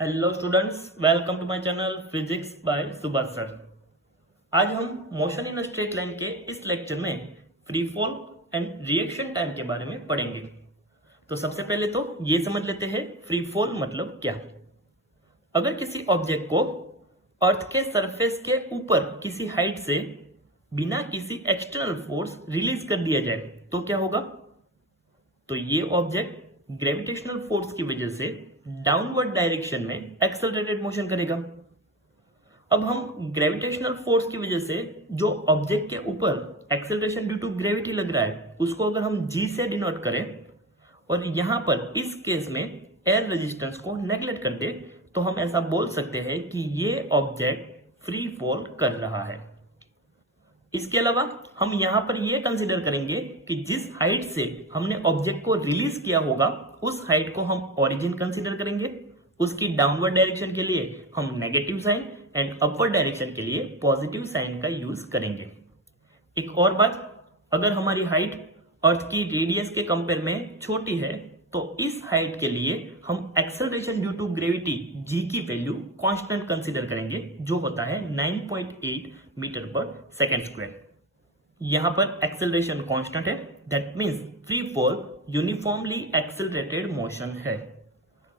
Hello students, welcome to my channel physics by Subhash sir. आज हम motion in straight line के इस lecture में free fall and reaction time के बारे में पढ़ेंगे। तो सबसे पहले तो ये समझ लेते हैं फ्री फॉल मतलब क्या। अगर किसी ऑब्जेक्ट को अर्थ के सरफेस के ऊपर किसी हाइट से बिना किसी एक्सटर्नल फोर्स रिलीज कर दिया जाए तो क्या होगा। तो ये ऑब्जेक्ट ग्रेविटेशनल फोर्स की वजह से डाउनवर्ड डायरेक्शन में एक्सेलरेटेड मोशन करेगा। अब हम ग्रेविटेशनल फोर्स की वजह से जो ऑब्जेक्ट के ऊपर एक्सेलरेशन ड्यू टू ग्रेविटी लग रहा है उसको अगर हम जी से डिनोट करें और यहां पर इस केस में एयर रेजिस्टेंस को नेग्लेक्ट कर दे तो हम ऐसा बोल सकते हैं कि ये ऑब्जेक्ट फ्री फॉल कर रहा है। इसके अलावा हम यहां पर यह कंसीडर करेंगे कि जिस हाइट से हमने ऑब्जेक्ट को रिलीज किया होगा उस हाइट को हम ओरिजिन कंसीडर करेंगे। उसकी डाउनवर्ड डायरेक्शन के लिए हम negative sign and upward direction के लिए पॉजिटिव साइन का यूज करेंगे। एक और बात, अगर हमारी हाइट अर्थ की रेडियस के कंपेयर में छोटी है तो इस हाइट के लिए हम acceleration due to gravity G की वैल्यू कांस्टेंट कंसीडर करेंगे जो होता है 9.8 मीटर पर सेकेंड स्क्वायर। यहां पर एक्सेलरेशन कांस्टेंट है, that means free fall uniformly accelerated motion है।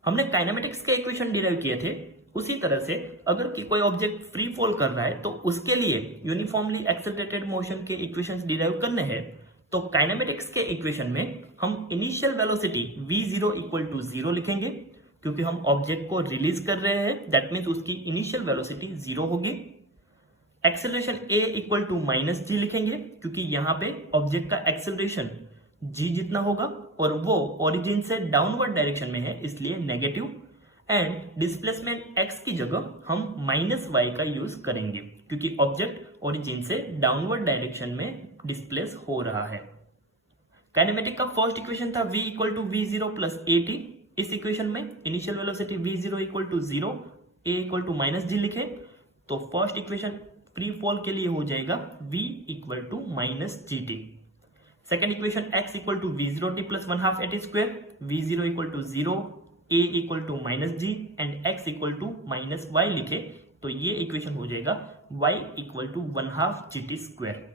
हमने काइनेमेटिक्स के इक्वेशन डिराइव किए थे, उसी तरह से अगर कोई ऑब्जेक्ट फ्री फॉल कर रहा है तो उसके लिए यूनिफॉर्मली एक्सेलरेटेड मोशन के इक्वेशंस डिराइव करने हैं। तो काइनेमेटिक्स के इक्वेशन में हम initial velocity v0 equal to 0 लिखेंगे क्योंकि हम ऑब्जेक्ट को रिलीज कर रहे हैं, दैट मीन्स उसकी इनिशियल वेलोसिटी 0 होगी। Acceleration a equal to minus g लिखेंगे क्योंकि यहां पे ऑब्जेक्ट का एक्सेलरेशन g जितना होगा और वो ओरिजिन से डाउनवर्ड डायरेक्शन में है इसलिए नेगेटिव। एंड डिस्प्लेसमेंट x की जगह हम माइनस y का यूज करेंगे क्योंकि ऑब्जेक्ट ओरिजिन से डाउनवर्ड डायरेक्शन में डिस्प्लेस हो रहा है। काइनेमेटिक का फर्स्ट इक्वेशन था v equal to v0 plus at। इस इक्वेशन में initial velocity v0 equal to 0, a equal to minus g लिखे तो फर्स्ट इक्वेशन फ्री फॉल के लिए हो जाएगा v equal to minus g t. Second equation x equal to v0 t plus 1/2 at square, v0 equal to 0, a equal to minus g and x equal to minus y लिखे तो ये equation हो जाएगा y equal to 1/2 gt square.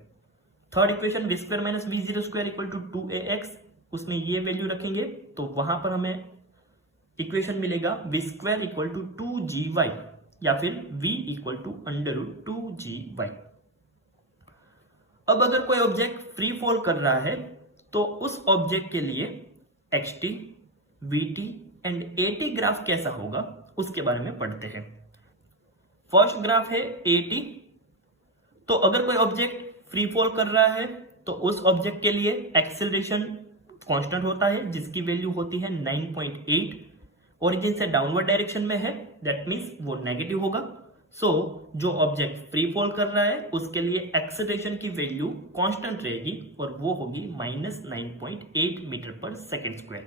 Third equation v square minus v0 square equal to 2ax, उसमें ये value रखेंगे तो वहां पर हमें इक्वेशन मिलेगा v square equal to 2gy या फिर v इक्वल टू √2gy। अब अगर कोई ऑब्जेक्ट फ्री फॉल कर रहा है तो उस ऑब्जेक्ट के लिए xt, vt and at graph कैसा होगा उसके बारे में पढ़ते हैं। फर्स्ट ग्राफ है at। तो अगर कोई ऑब्जेक्ट फ्री फॉल कर रहा है तो उस ऑब्जेक्ट के लिए एक्सेलरेशन कांस्टेंट होता है जिसकी वैल्यू होती है 9.8। ओरिजिन से डाउनवर्ड डायरेक्शन में है, दैट मींस वो नेगेटिव होगा। सो जो ऑब्जेक्ट फ्री फॉल कर रहा है उसके लिए एक्सेलरेशन की वैल्यू कांस्टेंट रहेगी और वो होगी -9.8 मीटर पर सेकेंड स्क्वायर।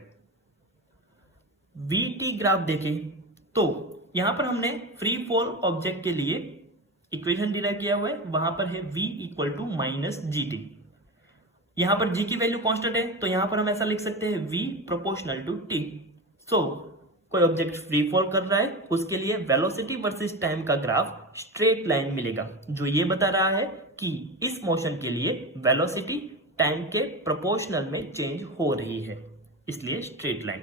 vt ग्राफ देखें तो यहां पर हमने फ्री फॉल ऑब्जेक्ट के लिए इक्वेशन डिराइव किया हुआ है, वहां पर है v equal to minus g t. यहां पर g की वैल्यू कांस्टेंट है तो यहां पर हम ऐसा लिख सकते हैं v प्रोपोर्शनल टू t। सो कोई ऑब्जेक्ट फ्री फॉल कर रहा है उसके लिए वेलोसिटी वर्सेस टाइम का ग्राफ स्ट्रेट लाइन मिलेगा जो ये बता रहा है कि इस मोशन के लिए वेलोसिटी टाइम के प्रोपोर्शनल में चेंज हो रही है, इसलिए स्ट्रेट लाइन।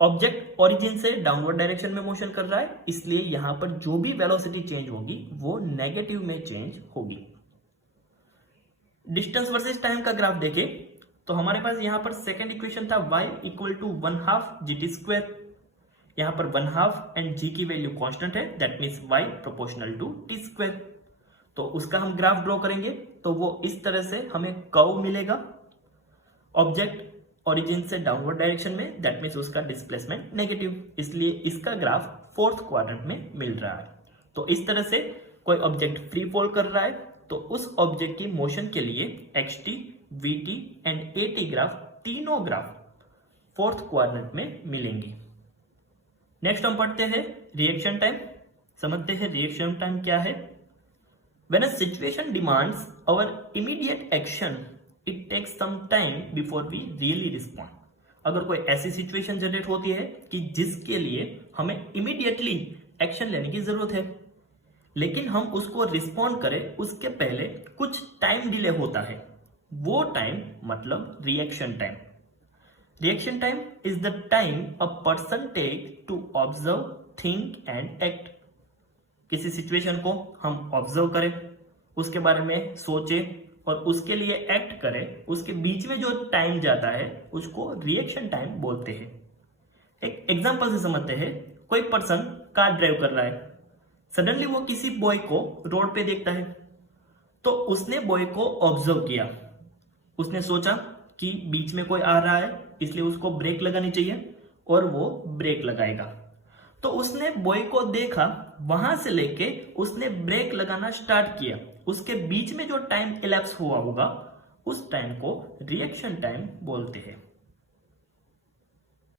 ऑब्जेक्ट ओरिजिन से डाउनवर्ड डायरेक्शन में मोशन कर रहा है इसलिए यहां पर जो भी वेलोसिटी चेंज होगी वो नेगेटिव में चेंज होगी। डिस्टेंस वर्सेस टाइम का ग्राफ देखें तो हमारे पास यहां पर सेकेंड इक्वेशन था y equal to 1/2 gt square. यहां पर 1/2 एंड g की वैल्यू कांस्टेंट है, that means y proportional to t square. तो उसका हम ग्राफ ड्रॉ करेंगे तो वो इस तरह से हमें कर्व मिलेगा। ऑब्जेक्ट ओरिजिन से डाउनवर्ड डायरेक्शन में, दैट मींस उसका डिस्प्लेसमेंट नेगेटिव, इसलिए इसका ग्राफ फोर्थ क्वाड्रेंट में मिल रहा है। तो इस तरह से कोई ऑब्जेक्ट फ्री फॉल कर रहा है तो उस ऑब्जेक्ट की मोशन के लिए xt, vt and at graph तीनों ग्राफ फोर्थ क्वाड्रेंट में मिलेंगे। नेक्स्ट हम पढ़ते हैं रिएक्शन टाइम। समझते हैं रिएक्शन टाइम क्या है। When a situation demands our immediate action it takes some time before we really respond. अगर कोई ऐसी सिचुएशन जनरेट होती है कि जिसके लिए हमें इमीडिएटली एक्शन लेने की जरूरत है, लेकिन हम उसको रिस्पॉन्ड करें उसके पहले कुछ टाइम डिले होता है। वो टाइम मतलब reaction time. Reaction time is the time a person take to observe, think and act. किसी सिचुएशन को हम ऑब्जर्व करें, उसके बारे में सोचें और उसके लिए एक्ट करें, उसके बीच में जो टाइम जाता है उसको रिएक्शन टाइम बोलते हैं। एक एग्जांपल से समझते हैं। कोई पर्सन कार ड्राइव कर रहा है, सडनली वो किसी बॉय को रोड पे देखता है, तो उसने बॉय को ऑब्जर्व किया। उसने सोचा कि बीच में कोई आ रहा है, इसलिए उसको ब्रेक लगानी चाहिए और वो ब्रेक लगाएगा। तो उसने बॉय को देखा, वहां से लेके उसने ब्रेक लगाना स्टार्ट किया। उसके बीच में जो टाइम इलैप्स हुआ होगा उस टाइम को रिएक्शन टाइम बोलते हैं।